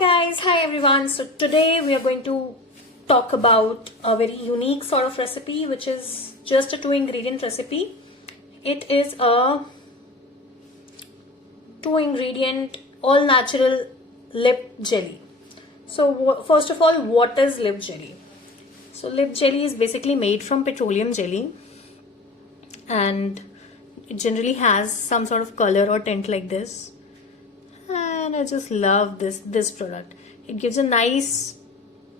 guys, hi everyone. So today we are going to talk about a very unique sort of recipe, which is just a 2-ingredient recipe. It is a 2-ingredient all natural lip jelly. So first of all, what is lip jelly? So lip jelly is basically made from petroleum jelly, and it generally has some sort of color or tint like this. And I just love this product. It gives a nice,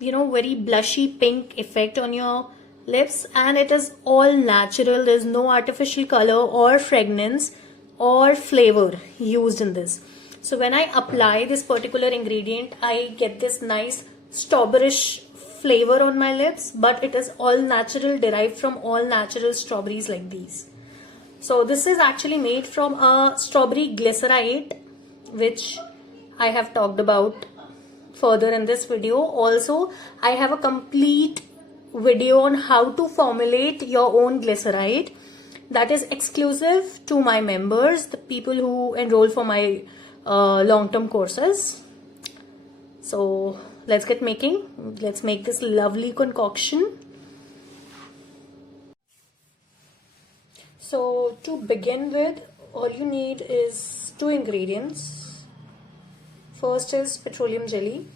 very blushy pink effect on your lips, and it is all natural. There's no artificial color or fragrance or flavor used in this. So when I apply this particular ingredient, I get this nice strawberryish flavor on my lips, but it is all natural, derived from all natural strawberries like these. So this is actually made from a strawberry glycerite, which I have talked about further in this video. Also, I have a complete video on how to formulate your own glycerite that is exclusive to my members, the people who enroll for my long-term courses. So let's get making. Let's make this lovely concoction. So to begin with, all you need is 2 ingredients. First is petroleum jelly.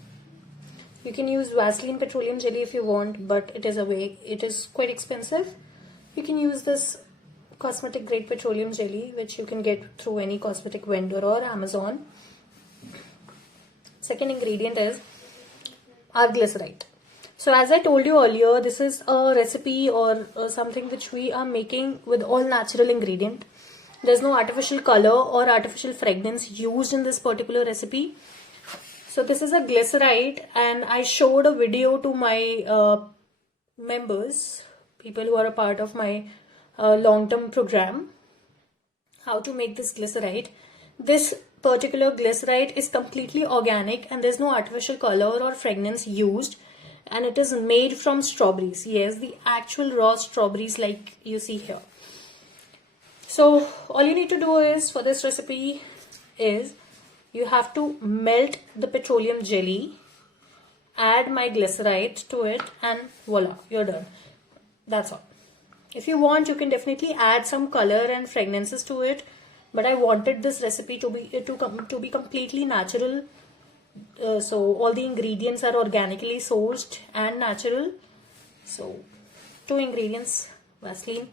You can use Vaseline petroleum jelly if you want, but it is quite expensive. You can use this cosmetic grade petroleum jelly, which you can get through any cosmetic vendor or Amazon. Second ingredient is our glycerite. So as I told you earlier, this is a recipe or something which we are making with all natural ingredient. There's no artificial color or artificial fragrance used in this particular recipe. So this is a glycerite, and I showed a video to my members, people who are a part of my long-term program, how to make this glycerite. This particular glycerite is completely organic and there's no artificial color or fragrance used, and it is made from strawberries. Yes, the actual raw strawberries like you see here. So all you need to do is, for this recipe, is you have to melt the petroleum jelly, add my glycerite to it, and voila, you're done. That's all. If you want, you can definitely add some color and fragrances to it, but I wanted this recipe to be completely natural. So all the ingredients are organically sourced and natural. So 2 ingredients: Vaseline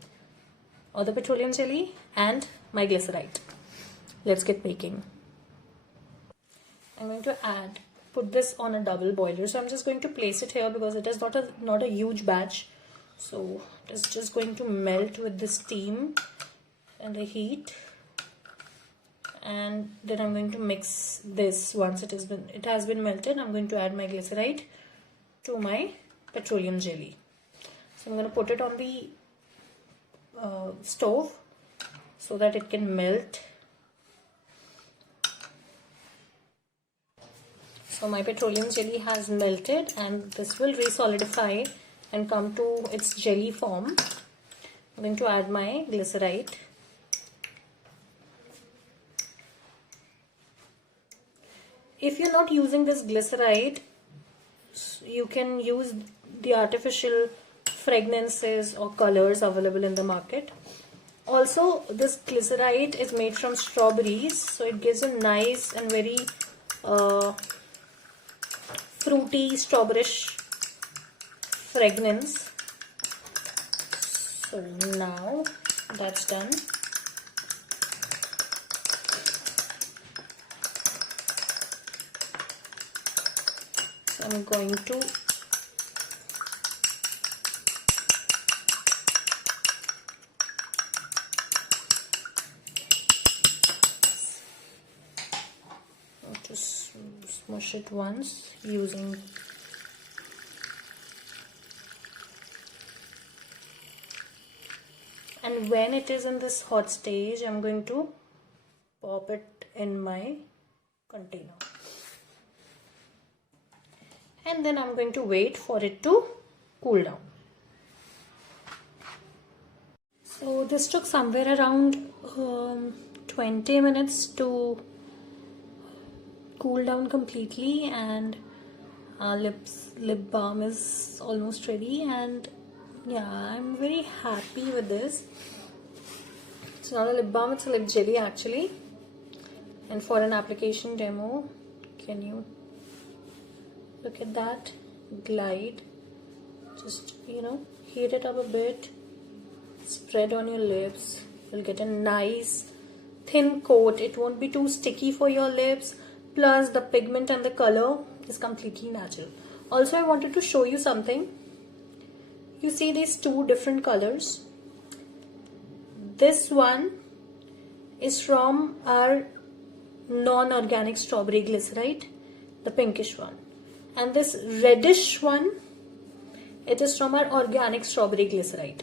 or the petroleum jelly and my glycerite. Let's get making. I'm going to put this on a double boiler. So I'm just going to place it here because it is not a huge batch. So it's just going to melt with the steam and the heat. And then I'm going to mix this. Once it has been melted, I'm going to add my glycerite to my petroleum jelly. So I'm going to put it on the stove so that it can melt. So my petroleum jelly has melted, and this will resolidify and come to its jelly form. I'm going to add my glycerite. If you're not using this glycerite, you can use the artificial fragrances or colors available in the market. Also, this glycerite is made from strawberries, so it gives a nice and very fruity strawberryish fragrance. So now that's done. So I'm going to just smush it once using and when it is in this hot stage, I'm going to pop it in my container, and then I'm going to wait for it to cool down. So this took somewhere around 20 minutes to cooled down completely, and our lip balm is almost ready. And yeah, I'm very happy with this. It's not a lip balm, it's a lip jelly actually. And for an application demo, can you look at that? Glide, just heat it up a bit, spread on your lips. You'll get a nice thin coat. It won't be too sticky for your lips, plus the pigment and the color is completely natural. Also, I wanted to show you something. You see these two different colors. This one is from our non-organic strawberry glycerite, the pinkish one, and this reddish one, it is from our organic strawberry glycerite.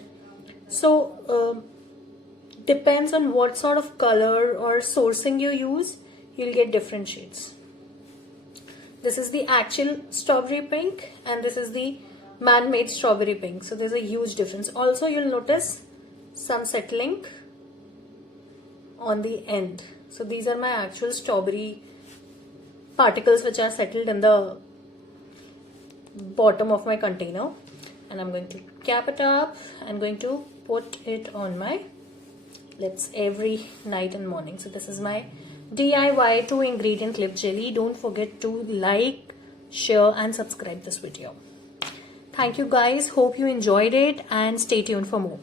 So depends on what sort of color or sourcing you use, you'll get different shades. This is the actual strawberry pink and this is the man-made strawberry pink. So there's a huge difference. Also, you'll notice some settling on the end. So these are my actual strawberry particles which are settled in the bottom of my container. And I'm going to cap it up. I'm going to put it on my lips every night and morning. So this is my DIY 2-ingredient lip jelly. Don't forget to like, share and subscribe this video. Thank you guys. Hope you enjoyed it and stay tuned for more.